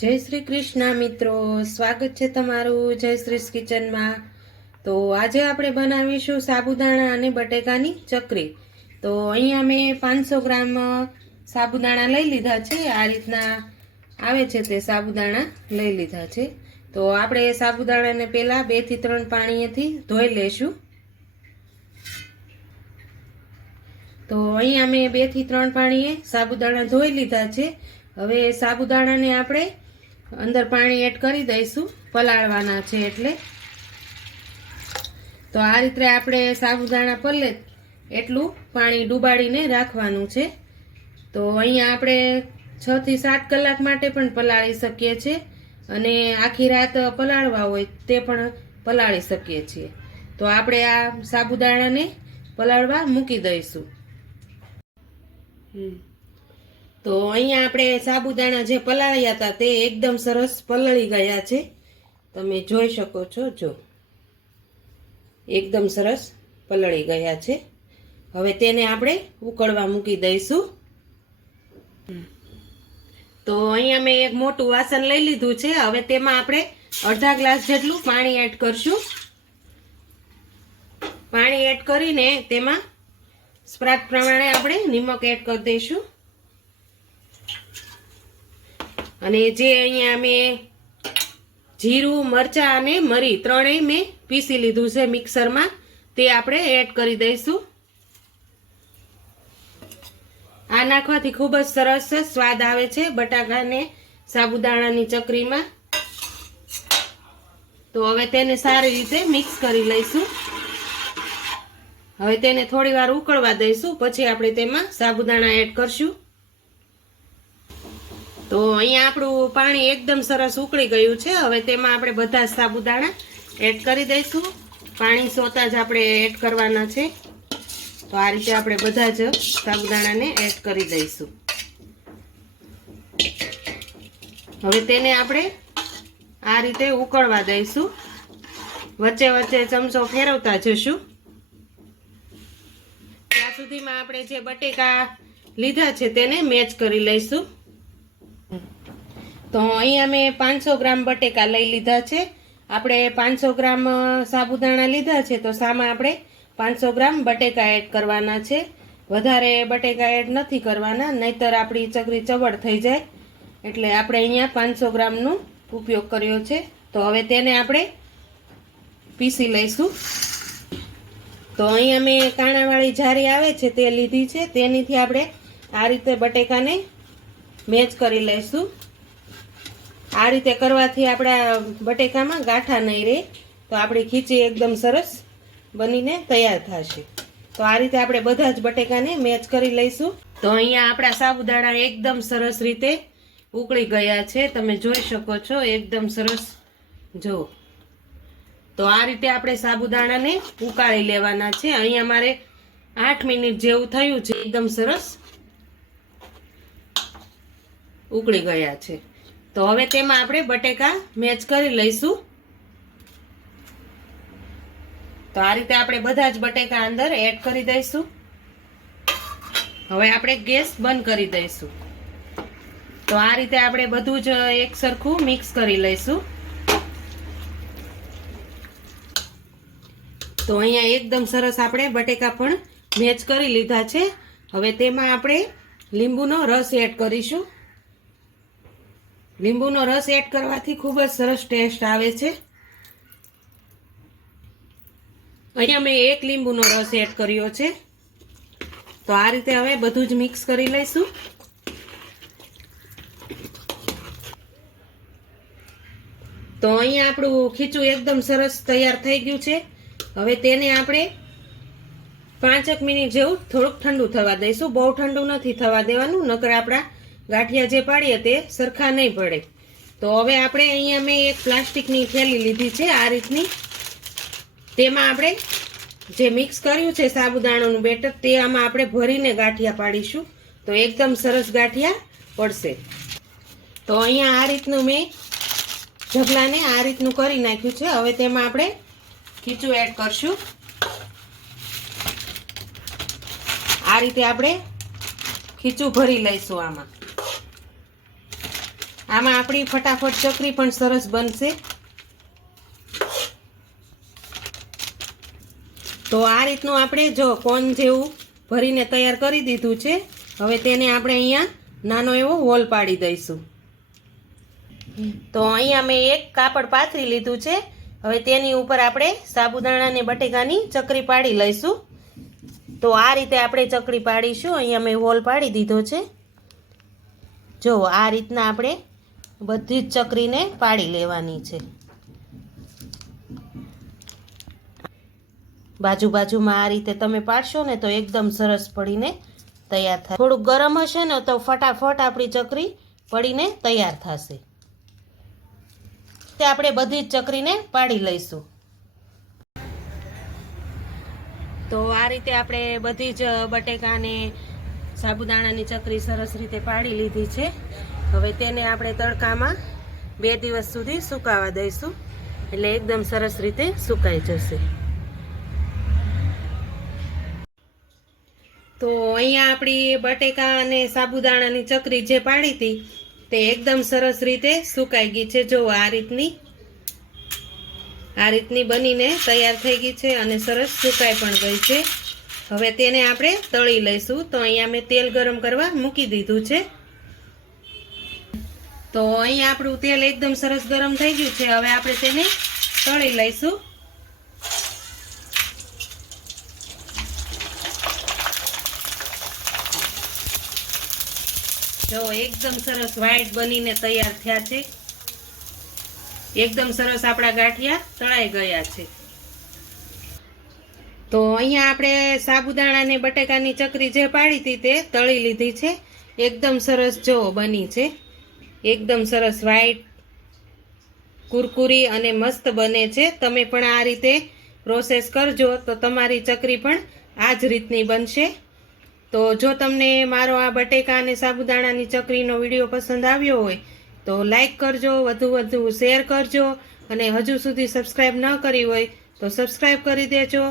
જય શ્રી કૃષ્ણ મિત્રો, સ્વાગત છે તમારું જયશ્રીસ કિચનમાં। તો આજે આપણે બનાવીશું સાબુદાણા અને બટેકાની ચકરી। તો અહીંયા મેં 500 ગ્રામ સાબુદાણા લઈ લીધા છે। આ રીતના આવે છે તે સાબુદાણા લઈ લીધા છે। તો આપણે સાબુદાણાને પહેલા 2 થી 3 પાણીએથી ધોઈ લેશું। તો અહીંયા મેં 2 થી 3 પાણીએ સાબુદાણા ધોઈ લીધા છે। હવે સાબુદાણાને આપણે અંદર પાણી એડ કરી દઈશું, પલાળવાના છે એટલે। તો આ રીતે આપણે સાબુદાણા પલળે એટલું પાણી ડુબાડીને રાખવાનું છે। તો અહીંયા આપણે 6 થી 7 કલાક માટે પણ પલાળી શકીએ છીએ અને આખી રાત પલાળવા હોય તે પણ પલાળી શકીએ છીએ। તો આપણે આ સાબુદાણાને પલાળવા મૂકી દઈશું। તો અહીંયા આપણે સાબુદાણા જે પલાળ્યા હતા તે એકદમ સરસ પલળી ગયા છે, તમે જોઈ શકો છો। જો એકદમ સરસ પલળી ગયા છે। હવે તેને આપણે ઉકળવા મૂકી દઈશું। તો અહીંયા મેં એક મોટું વાસણ લઈ લીધું છે। હવે તેમાં આપણે અડધા ગ્લાસ જેટલું પાણી એડ કરશું। પાણી એડ કરીને તેમાં સ્વાદ પ્રમાણે આપણે નિમક એડ કરી દઈશું। અને જે અહીંયા મેં જીરું, મરચાં અને મરી ત્રણેય મેં પીસી લીધું છે મિક્સરમાં, તે આપણે એડ કરી દઈશું। આ નાખવાથી ખૂબ જ સરસ સ્વાદ આવે છે બટાકાને સાબુદાણાની ચકરીમાં। તો હવે તેને સારી રીતે મિક્સ કરી લઈશું। હવે તેને થોડી વાર ઉકળવા દઈશું, પછી આપણે તેમાં સાબુદાણા એડ કરશું। તો અહીંયા આપણું પાણી એકદમ સરસ ઉકળી ગયું છે। હવે તેમાં આપણે બધા સાબુદાણા એડ કરી દઈશું। પાણી સોતા જ આપણે એડ કરવાના છે। તો આ રીતે આપણે બધા જ સાબુદાણાને એડ કરી દઈશું। હવે તેને આપણે આ રીતે ઉકળવા દઈશું, વચ્ચે વચ્ચે ચમચો ફેરવતા જશું। ત્યાં સુધીમાં આપણે જે બટેકા લીધા છે તેને મેચ કરી લઈશું। તો અહીંયા મેં 500 ગ્રામ બટેકા લઈ લીધા છે। આપણે 500 ગ્રામ સાબુદાણા લીધા છે, તો સામાં આપણે 500 ગ્રામ બટેકા એડ કરવાના છે। વધારે બટેકા એડ નથી કરવાના, નહીતર આપણી ચકરી ચવડ થઈ જાય, એટલે આપણે અહીંયા 500 ગ્રામનો ઉપયોગ કર્યો છે। તો હવે તેને આપણે પીસી લઈશું। તો અહીંયા મેં કાણાવાળી જારી આવે છે તે લીધી છે, તેનીથી આપણે આ રીતે બટેકાને મેચ કરી લઈશું। આ રીતે કરવાથી આપણા બટેકામાં ગાંઠા નહીં રહે, તો આપણી ખીચી એકદમ સરસ બનીને તૈયાર થશે। તો આ રીતે આપણે બધા જ બટેકાને મેચ કરી લઈશું। તો અહીંયા આપણા સાબુદાણા એકદમ સરસ રીતે ઉકળી ગયા છે, તમે જોઈ શકો છો એકદમ સરસ। જો તો આ રીતે આપણે સાબુદાણાને ઉકાળી લેવાના છે। અહીંયા મારે 8 મિનિટ જેવું થયું છે, એકદમ સરસ ઉકળી ગયા છે। તો હવે તેમાં આપણે બટેકા મેચ કરી લઈશું। તો આ રીતે આપણે બધા જ બટેકા અંદર એડ કરી દઈશું। હવે આપણે ગેસ બંધ કરી દઈશું। તો આ રીતે આપણે બધું જ એક સરખું મિક્સ કરી લઈશું। તો અહીંયા એકદમ સરસ આપણે બટેકા પણ મેચ કરી લીધા છે। હવે તેમાં આપણે લીંબુનો રસ એડ કરીશું। લીંબુનો રસ એડ કરવાથી ખૂબ જ સરસ ટેસ્ટ આવે છે। અહીંયા મેં 1 લીંબુનો રસ એડ કર્યો છે। તો આ રીતે હવે બધું જ મિક્સ કરી લઈશું। તો અહીંયા આપણું ખીચું એકદમ સરસ તૈયાર થઈ ગયું છે। હવે તેને આપણે 5 મિનિટ જેવું થોડુંક ઠંડુ થવા દઈશું। બહુ ઠંડુ નથી થવા દેવાનું, નકર આપણા ગાંઠિયા જે પાડીએ તે સરખા નહીં પડે। તો હવે આપણે અહીંયા મેં એક પ્લાસ્ટિકની થેલી લીધી છે આ રીતની, તેમાં આપણે જે મિક્સ કર્યું છે સાબુદાણાનું બેટર તે આમાં આપણે ભરીને ગાંઠિયા પાડીશું, તો એકદમ સરસ ગાંઠિયા પડશે। તો અહીંયા આ રીતનું મેં ઢગલાને આ રીતનું કરી નાખ્યું છે। હવે તેમાં આપણે ખીચું એડ કરશું। આ રીતે આપણે ખીચું ભરી લઈશું આમાં। આમાં આપણી ફટાફટ ચકરી પણ સરસ બનશે. તો આ રીતનું આપણે જો કોન જેવું ભરીને તૈયાર કરી દીધું છે. હવે તેને આપણે અહીંયા નાનો એવો હોલ પાડી દઈશું. તો અહીંયા મેં એક કાપડ પાથરી લીધું છે. હવે તેની ઉપર આપણે સાબુદાણા અને બટેકાની ચકરી પાડી લઈશું. તો આ રીતે આપણે ચકરી પાડીશું. અહીંયા મેં હોલ પાડી દીધો છે. જો આ રીતના આપણે બધી જ ચકરીને પાડી લેવાની છે. બાજુમાં આ રીતે તમે પાડશો ને તો એકદમ સરસ પડીને તૈયાર થાય. થોડુંક ગરમ હશે ને તો ફટાફટ આપણી ચકરી પડીને તૈયાર થશે. તે આપણે બધી જ ચકરીને પાડી લઈશું. તો આ રીતે આપણે બધી જ બટેકા અને સાબુદાણાની ચકરી સરસ રીતે પાડી લીધી છે. હવે તેને આપણે તડકામાં 2 દિવસ સુધી સુકાવા દઈશું, એટલે એકદમ સરસ રીતે સુકાઈ જશે. તો અહીંયા આપણી બટેકા અને સાબુદાણાની ચકરી જે પાડી હતી તે એકદમ સરસ રીતે સુકાઈ ગઈ છે. જો આ રીતની બનીને તૈયાર થઈ ગઈ છે અને સરસ સુકાઈ પણ ગઈ છે. હવે તેને આપણે તળી લઈશું. તો અહીંયા મેં તેલ ગરમ કરવા મૂકી દીધું છે. તો અહીંયા આપણું તેલ એકદમ સરસ ગરમ થઈ ગયું છે. હવે આપણે તેને તળી લઈશું. જો એકદમ સરસ વ્હાઈટ બનીને તૈયાર થયા છે. એકદમ સરસ આપણા ગાંઠિયા તળાઈ ગયા છે. તો અહીંયા આપણે સાબુદાણા અને બટેકાની ચકરી જે પાડી હતી તે તળી લીધી છે. એકદમ સરસ જો બની છે. એકદમ સરસ વ્હાઈટ કુરકુરી અને મસ્ત બને છે. તમે પણ આ રીતે પ્રોસેસ કરજો તો તમારી ચકરી પણ આ જ રીતની બનશે. તો જો તમને મારો આ બટેકા અને સાબુદાણાની ચકરીનો વિડીયો પસંદ આવ્યો હોય તો લાઈક કરજો, વધુ શેર કરજો અને હજુ સુધી સબસ્ક્રાઈબ ન કરી હોય તો સબસ્ક્રાઈબ કરી દેજો.